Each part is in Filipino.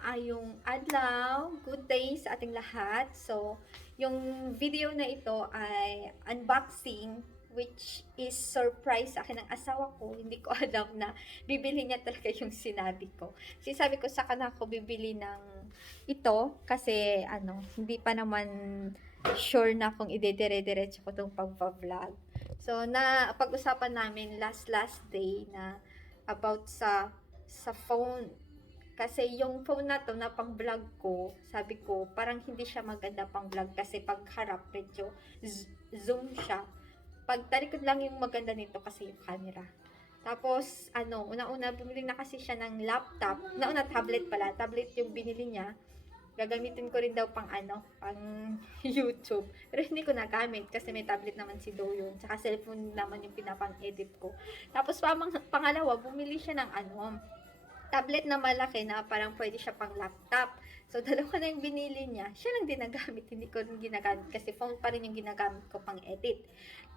maayong adlaw, good day sa ating lahat. So, yung video na ito ay unboxing which is surprise sa akin ng asawa ko. Hindi ko alam na bibili niya talaga yung sinabi ko. Kasi sabi ko sa kanya ako bibili ng ito kasi hindi pa naman sure na kung idedire-diretso ko itong pagpa-vlog. So, na pag-usapan namin last day na about sa phone. Kasi yung phone na to na pang vlog ko, sabi ko, parang hindi siya maganda pang vlog kasi pag harap, medyo zoom siya. Pag talikod lang yung maganda nito kasi yung camera. Tapos, una-una, bumili na kasi siya ng laptop. Una tablet pala. Tablet yung binili niya. Gagamitin ko rin daw pang pang YouTube. Pero hindi ko nagamit kasi may tablet naman si Do yun. Tsaka cellphone naman yung pinapang-edit ko. Tapos, pangalawa, bumili siya ng tablet na malaki na parang pwede siya pang laptop. So, dalawa na yung binili niya. Siya lang ginagamit. Hindi ko rin ginagamit kasi phone pa rin yung ginagamit ko pang edit.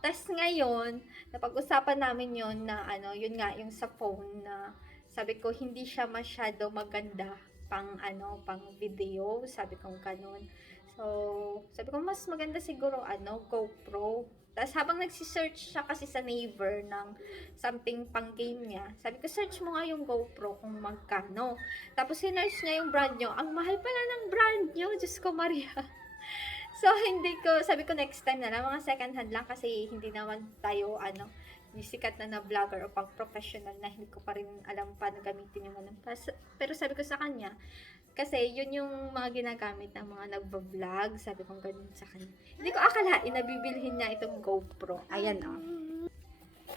Tapos ngayon, napag-usapan namin yon na yun nga, yung sa phone na sabi ko hindi siya masyado maganda pang pang video. Sabi ko ganun. So, sabi ko mas maganda siguro GoPro. Tapos habang nagsi-search siya kasi sa Naver ng something pang game niya, sabi ko search mo nga yung GoPro kung magkano. Tapos sinearch niya yung brand nyo. Ang mahal pala ng brand nyo, Diyos ko Maria. So sabi ko next time na lang, mga second hand lang kasi hindi naman tayo yung sikat na vlogger o pang professional na hindi ko pa rin alam paano gamitin yung Pero sabi ko sa kanya, kasi yun yung mga ginagamit ng mga nagba-vlog. Sabi ko ganun sa kanya. Hindi ko akalain na bibilhin niya itong GoPro. Ayan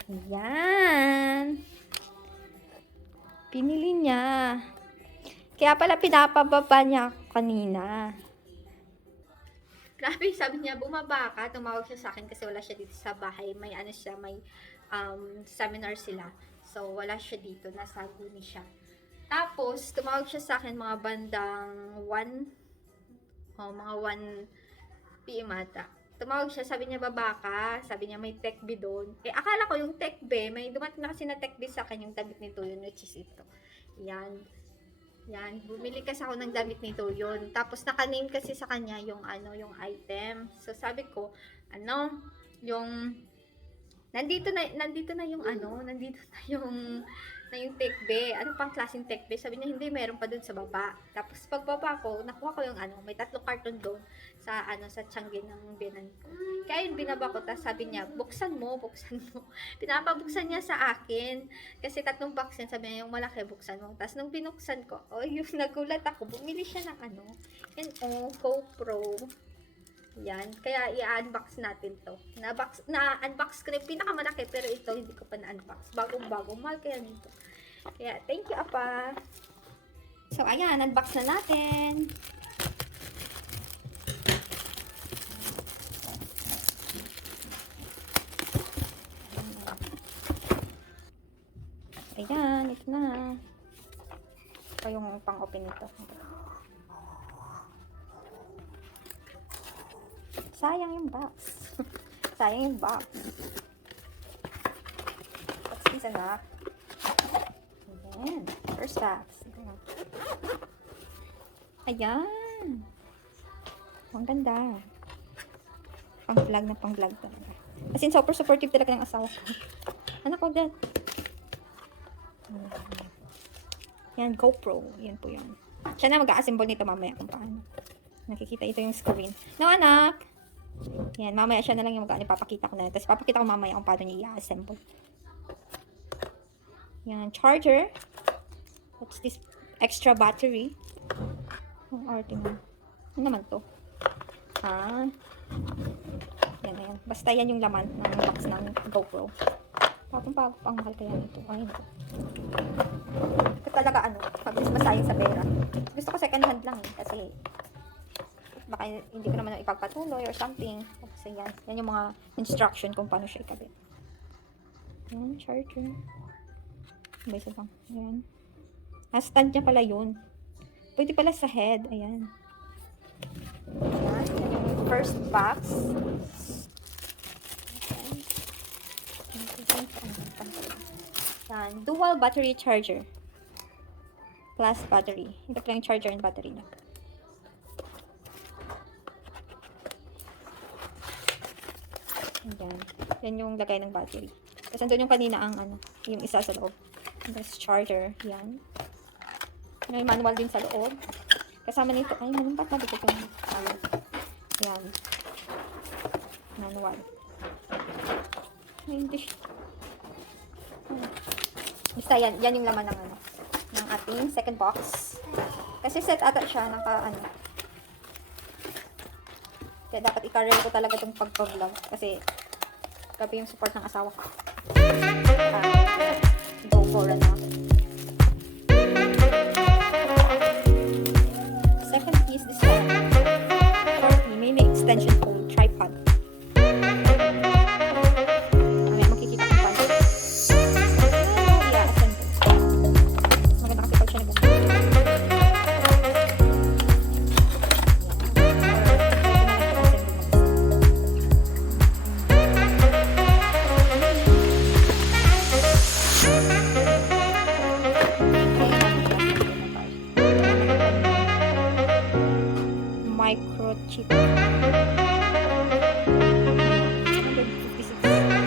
Ayan. Pinili niya. Kaya pala pinapababa niya kanina. Grabe, sabi niya, bumaba ka. Tumawag siya sa akin kasi wala siya dito sa bahay. May may seminar sila. So, wala siya dito. Nasa Guni siya. Tapos, tumawag siya sa akin mga bandang 1 PM ata. Tumawag siya, sabi niya baba ka, sabi niya may tech B doon. Akala ko yung tech B, may dumating na kasi na tech B sa akin yung damit nito yun, which is ito. Yan, bumili kasi ako ng damit nito yun. Tapos naka-name kasi sa kanya yung yung item. So sabi ko, yung nandito na yung yung tech B. Ano pang klaseng tech B? Sabi niya, hindi, meron pa dun sa baba. Tapos pagbaba ko, nakuha ko yung may 3 karton doon sa sa tiangge ng binan ko. Kaya yung binaba ko, tapos sabi niya, buksan mo. Pinapabuksan niya sa akin. Kasi 3 box yan, sabi niya, yung malaki, buksan mo. Tapos nung binuksan ko, yung nagulat ako, bumili siya ng yan GoPro. Yan, kaya i-unbox natin to. Na-unbox ko na yung pinakamalaki, pero ito hindi ko pa na-unbox. Bagong-bago, mahal kaya nito. Kaya, thank you, Apa. So, ayan, unbox na natin. Ayan, ito na. Ito yung pang-open nito. Sayang yung box. Sayang yung box. What's this, anak? Ayan. First box. Ayan. Ang ganda. Pang-vlog talaga. As in, super supportive talaga ng asawa ko. Anak ko, dad. Yan, GoPro. Yan po yan. Siya na mag-a-assemble nito mamaya kung paano. Nakikita ito yung screen. No, anak! Yan, mamaya siya na lang yung papakita ko na. Tapos papakita ko mamaya kung paano niya i-assemble. Yan, charger. What's this? Extra battery. Ang arte mo. Ano naman to? Yan. Basta yan yung laman ng box ng GoPro. Pang mahal kaya nito. Ay, ito. Ito talaga pag masayang sa pera. Gusto ko second hand lang kasi baka hindi ko naman ipagpatuloy or something. Kasi yan yung mga instruction kung paano siya ikabit. Yan, charger. May isa bang? Ayan. Stand niya pala yun. Pwede pala sa head. Ayan. Yan yung first box. Yan, dual battery charger. plus battery. Ito pa lang yung charger and battery niya. Ayan. Yan yung lagay ng battery. Tapos andun yung kanina ang yung isa sa loob. Tapos charger. Yan. May manual din sa loob. Kasama nito, ay, manumpat na dito yung yan. Manual. Ay, hindi siya. Basta yan yung laman ng ng ating second box. Kasi set ata siya ng kaya dapat i-carry ko talaga itong pagpa-vlog kasi grabe yung support ng asawa ko. Go for it natin. Second piece, this one. For mini extension phone tripod. Ayan, makikita ko pa. Yeah, assemble. Maganda kasi pag siya microchip. 156 GB.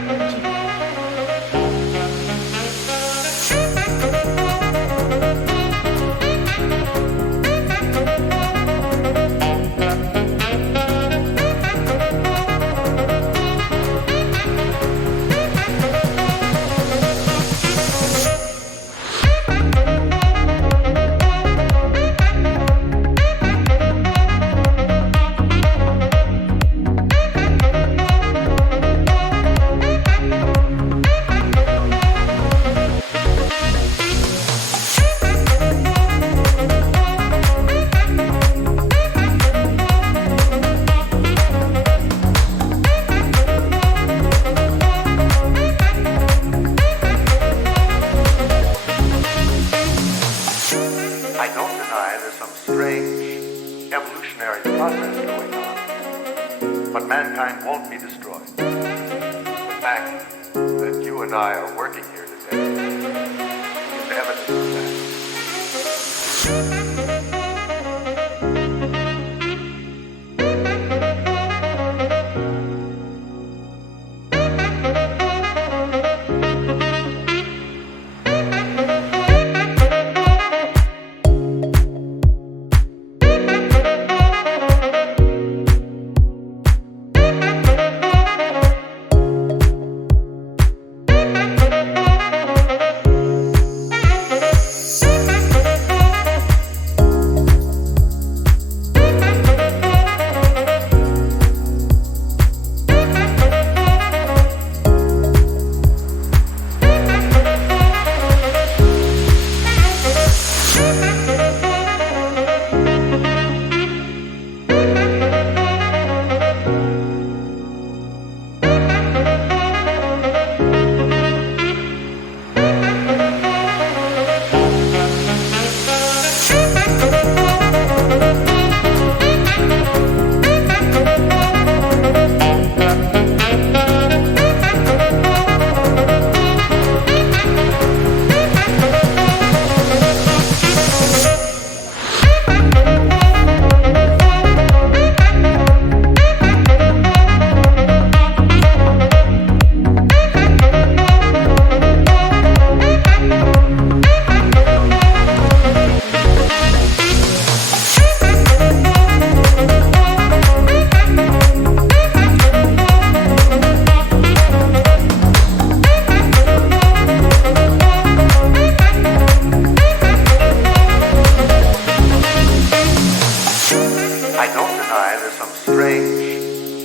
I don't deny there's some strange evolutionary process going on, but mankind won't be destroyed. The fact that you and I are working here today is evidence of that.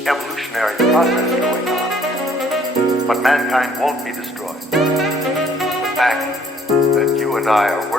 evolutionary process going on, but mankind won't be destroyed. The fact that you and I are